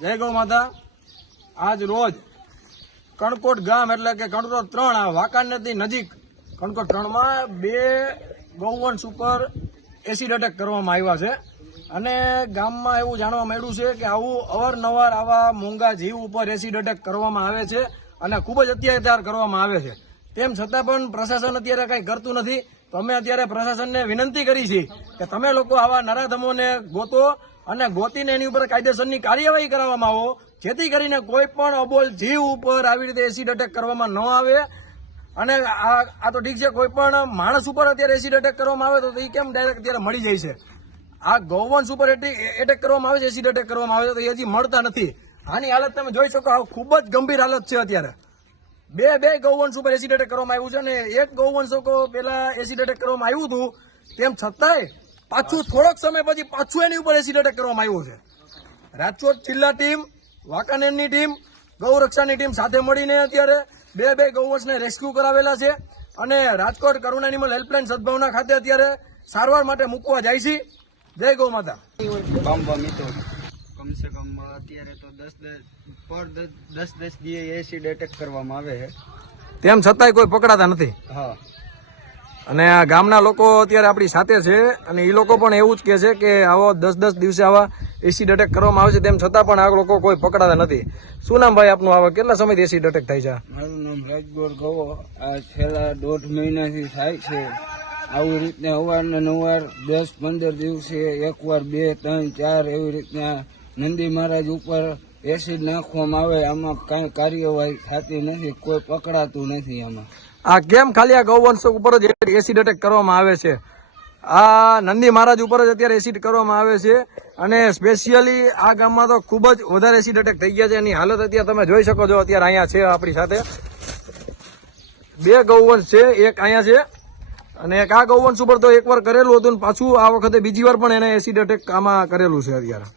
જય ગૌ માતા। આજ રોજ કણકોટ ગામ એટલે કે કણકોટ 3 આ વાંકાનેરથી નજીક કણકોટ 3 માં 2 ગૌવંશ ઉપર એસિડ એટેક કરવામાં આવ્યા છે અને ગામમાં એવું જાણવા મળ્યું છે કે આવું અવારનવાર આવા મોંઘા જીવ ઉપર એસિડ એટેક કરવામાં આવે છે અને ખૂબ જ અત્યાચાર કરવામાં આવે છે। તેમ છતાં પણ પ્રશાસન અત્યારે કંઈ કરતું નથી। તો અમે અત્યારે પ્રશાસનને વિનંતી કરી છે કે તમે લોકો આવા નરાધમોને ગોતો અને ગોતીને એની ઉપર કાયદેસરની કાર્યવાહી કરવામાં આવો, જેથી કરીને કોઈ પણ અબોલ જીવ ઉપર આવી રીતે એસિડ એટેક કરવામાં ન આવે। અને આ તો ઠીક છે, કોઈ પણ માણસ ઉપર અત્યારે એસિડ એટેક કરવામાં આવે તો એ કેમ ડાયરેક્ટ અત્યારે મળી જાય છે? આ ગૌવંશ ઉપર એટેક કરવામાં આવે છે, એસિડ એટેક કરવામાં આવે છે તો એ હજી મળતા નથી। આની હાલત તમે જોઈ શકો, આ ખૂબ જ ગંભીર હાલત છે। અત્યારે બે ગૌવંશ ઉપર એસિડ એટેક કરવામાં આવ્યું છે અને એક ગૌવંશ પેલા એસિડ એટેક કરવામાં આવ્યું હતું, તેમ છતાંય પાછું થોડોક સમય પછી પાછું એની ઉપર એસિડ એટેક કરવામાં આવ્યું છે। રાજકોટ જિલ્લા ટીમ, વાંકાનેરની ટીમ, ગૌરક્ષાની ટીમ સાથે મળીને અત્યારે બે ગૌવંશને રેસ્ક્યુ કરાવેલા છે અને રાજકોટ કરુણા એનિમલ હેલ્પલાઇન સદભાવના ખાતે અત્યારે સારવાર માટે મૂકવા જાય છે। જય ગૌ માતા। કમસે કમ અત્યારે તો 10 દિવસે એસિડ એટેક કરવામાં આવે છે, તેમ છતાંય કોઈ પકડાતા નથી। હા, અને આ ગામના લોકો અત્યારે આપણી સાથે છે અને એ લોકો પણ એવું જ કહે છે કે આવો 10 દિવસે આવા એસિડ એટેક કરવામાં આવે છે, તેમ છતાં પણ આ લોકો કોઈ પકડાતા નથી। શું નામ ભાઈ આપનું? આવા કેટલા સમયથી એસિડ એટેક થાય છે? મારું નામ રાજગોર ગવો। આ છેલ્લા 1.5 મહિનાથી થાય છે। આવી રીતને અવારનવાર 10-15 દિવસે એકવાર 2, 3, 4 એવી રીતના નંદી મહારાજ ઉપર એસિડ નાખવામાં આવે। આમાં કાંઈ કાર્યવાહી થતી નથી, કોઈ પકડાતું નથી આમાં। આ કેમ ખાલી આ ગૌવંશ ઉપર જ એસિડ એટેક કરવામાં આવે છે? આ નંદી મહારાજ ઉપર જ અત્યારે એસિડ કરવામાં આવે છે અને સ્પેશિયલી આ ગામમાં તો ખૂબ જ વધારે એસિડ એટેક થઈ ગયા છે। એની હાલત અત્યારે તમે જોઈ શકો છો। અત્યારે અહીંયા છે આપણી સાથે 2 ગૌવંશ છે, એક અહીંયા છે અને એક આ ગૌવંશ ઉપર તો એકવાર કરેલું હતું ને પાછું આ વખતે બીજી વાર પણ એને એસિડ એટેક આમાં કરેલું છે અત્યારે।